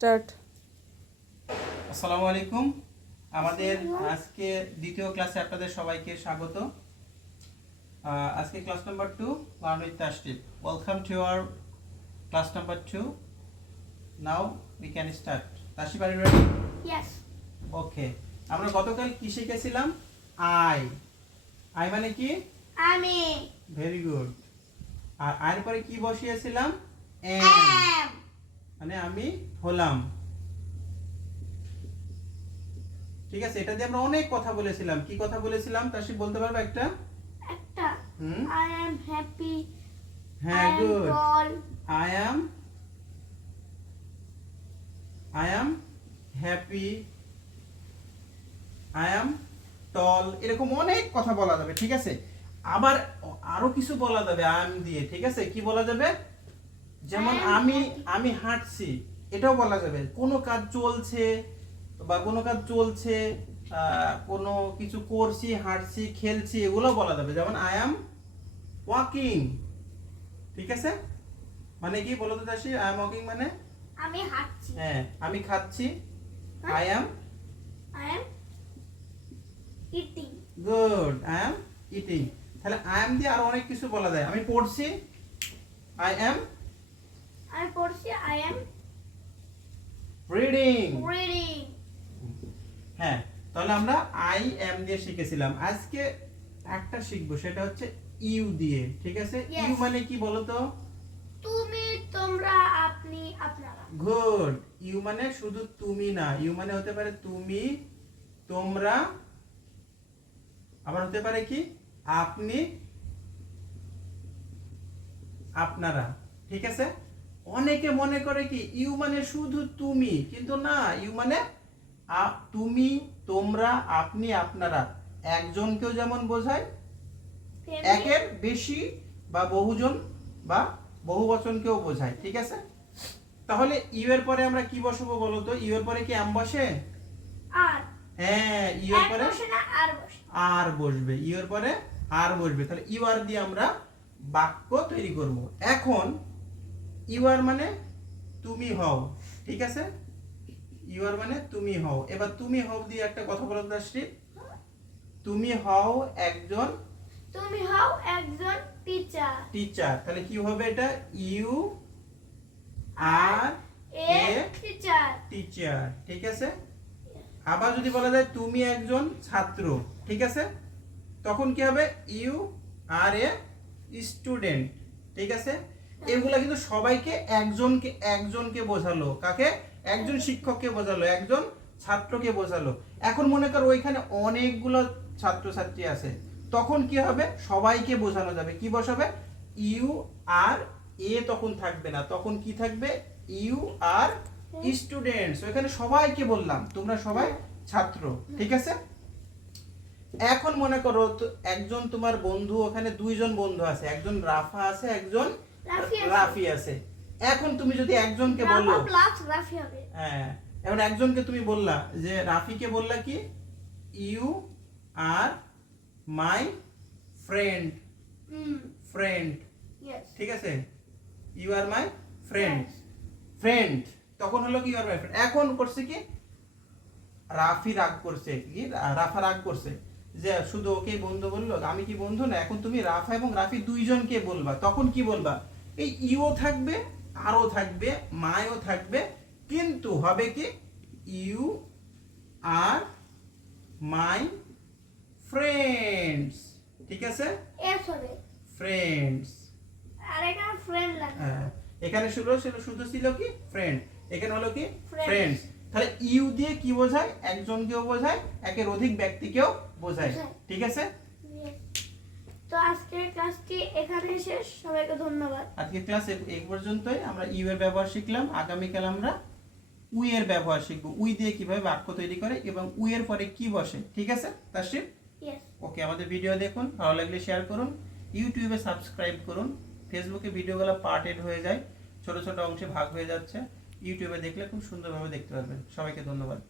Start. আসসালামু আলাইকুম। আমাদের আজকে দ্বিতীয় ক্লাসে আপনাদের সবাইকে স্বাগত। আজকে class number 2 learn with Tashrif. Welcome to our class number 2। Now we can start. Tashrif, are you ready? Yes. Okay. আমরা গতকাল কি শিখেছিলাম? আই। আই মানে কি? আমি। Very good. আর আয়ের পরে কি বসিয়েছিলাম? am মানে আমি হলাম। ঠিক আছে, এটা দিয়ে আমরা অনেক কথা বলেছিলাম। কি কথা বলেছিলাম তাশরিফ বলতে পারবে একটা? I am happy. হ্যাঁ, I am good. tall. I am happy. I am tall. এরকম অনেক কথা বলা যাবে, ঠিক আছে? আবার আরো কিছু বলা যাবে I am দিয়ে, ঠিক আছে? কি বলা যাবে? যেমন আমি হাঁটছি, এটাও বলা যাবে। কোনো কাজ চলছে বা কোনো কাজ চলছে, কোনো কিছু করছি, হাঁটছি, খেলছি, এগুলো বলা যাবে। যেমন আই অ্যাম ওয়াকিং, ঠিক আছে? মানে কি বলো তো দাসি? আই অ্যাম ওয়াকিং মানে আমি হাঁটছি। হ্যাঁ, আমি খাচ্ছি। I am eating. Good. I am eating. তাহলে আই অ্যাম দিয়ে আরো অনেক কিছু বলা যায়। আমি পড়ছি, আই অ্যাম আমি পড়ছি। I am reading. reading. হ্যাঁ, তাহলে আমরা আই এম দিয়ে শিখেছিলাম। আজকে একটা শিখবো, সেটা হচ্ছে ইউ দিয়ে, ঠিক আছে? Yes. ইউ মানে কি বলো তো? তুমি, তোমরা, আপনি, আপনারা। গুড। ইউ মানে শুধু তুমি না, ইউ মানে হতে পারে তুমি, তোমরা, আবার হতে পারে কি আপনি, আপনারা, ঠিক আছে? অনেকে মনে করে কি ইউ মানে শুধু তুমি, কিন্তু না, ইউ মানে তুমি, তোমরা, আপনি, আপনারা। একজনকেও যেমন বোঝায়, Family. একের বেশি বা বহুজন বা বহুবচনকেও বোঝায়, ঠিক আছে? তাহলে ইউ এর পরে আমরা কি বসাবো বলো তো? ইউ এর পরে কি এম বসে? আর হ্যাঁ, ইউ এর এক পরে বসে না, আর বসে। আর বসবে। ইউ এর পরে আর বসবে। তাহলে ইউ আর দিয়ে আমরা বাক্য তৈরি করব। এখন ইউ আর মানে তুমি হও, ঠিক আছে? ইউ আর মানে তুমি হও। এবার তুমি হও দিয়ে একটা কথা বলো তো শ্রীপ। তুমি হও একজন তুমি হও একজন টিচার। টিচার। তাহলে কি হবে এটা? You are a teacher. Teacher, ঠিক আছে? আবার যদি বলা যায় তুমি একজন ছাত্র, ঠিক আছে? তখন কি হবে? ইউ আর এ স্টুডেন্ট, ঠিক আছে? এগুলা কিন্তু সবাইকে একজনকে বোঝালো। কাকে? একজন শিক্ষককে বোঝালো, একজন ছাত্রকে বোঝালো। এখন মনে করো ওইখানে অনেকগুলো ছাত্রছাত্রী আছে, তখন কি হবে? সবাইকে বোঝানো যাবে। কি বসাবে? ইউ আর এ তখন থাকবে না, তখন কি থাকবে? You are students. ওখানে সবাইকে বললাম তোমরা সবাই ছাত্র, ঠিক আছে? এখন মনে করো তো একজন তোমার বন্ধু, ওখানে দুইজন বন্ধু আছে, একজন রাফা আছে, একজন রাফি আছে। এখন তুমি যদি একজনকে বলো, রাফা প্লাস রাফি হবে। হ্যাঁ, এখন একজনকে তুমি বললা যে রাফিকে বললা কি you are my friend, friend, yes. ঠিক আছে? You are my friend, friend. তখন হলো কি ইউ আর মাই ফ্রেন্ড। এখন করছে কি রাফি রাগ করছে, কি রাফা রাগ করছে যে শুধু ওকে বন্ধু বললো, আমি কি বন্ধু না? এখন তুমি রাফা এবং রাফি দুইজনকে বলবা, তখন কি বলবা? এই ইউও থাকবে, আরও থাকবে, মায়ও থাকবে, কিন্তু হবে কি ইউ আর মাই ফ্রেন্ডস, ঠিক আছে? এস হবে ফ্রেন্ডস। আর এখানে ফ্রেন্ড লাগবে। হ্যাঁ, এখানে শুধু ছিল কি ফ্রেন্ড, এখানে হলো কি Friends. ফ্রেন্ডস। তাহলে ইউ দিয়ে কি বোঝায়? একজনকেও বোঝায়, একের অধিক ব্যক্তিকেও বোঝায়, বোঝায়। ঠিক আছে? Yes. তো আজকের ক্লাসটি এখানে শেষ। সবাইকে ধন্যবাদ। আজকে ক্লাস এই পর্যন্তই। আমরা ইউ এর ব্যবহার শিখলাম। আগামীকাল আমরা উই এর ব্যবহার শিখব। উই দিয়ে কিভাবে বাক্য তৈরি করে এবং উই এর পরে কি বসে, ঠিক আছে তাশরিফ? ইয়েস। ওকে, আমাদের ভিডিও দেখুন, ভালো লাগলে শেয়ার করুন, ইউটিউবে সাবস্ক্রাইব করুন। ফেসবুকে ভিডিওগুলো পার্টেড হয়ে যায়, ছোট ছোট অংশে ভাগ হয়ে যাচ্ছে। ইউটিউবে দেখলে খুব সুন্দরভাবে দেখতে পারবেন। সবাইকে ধন্যবাদ।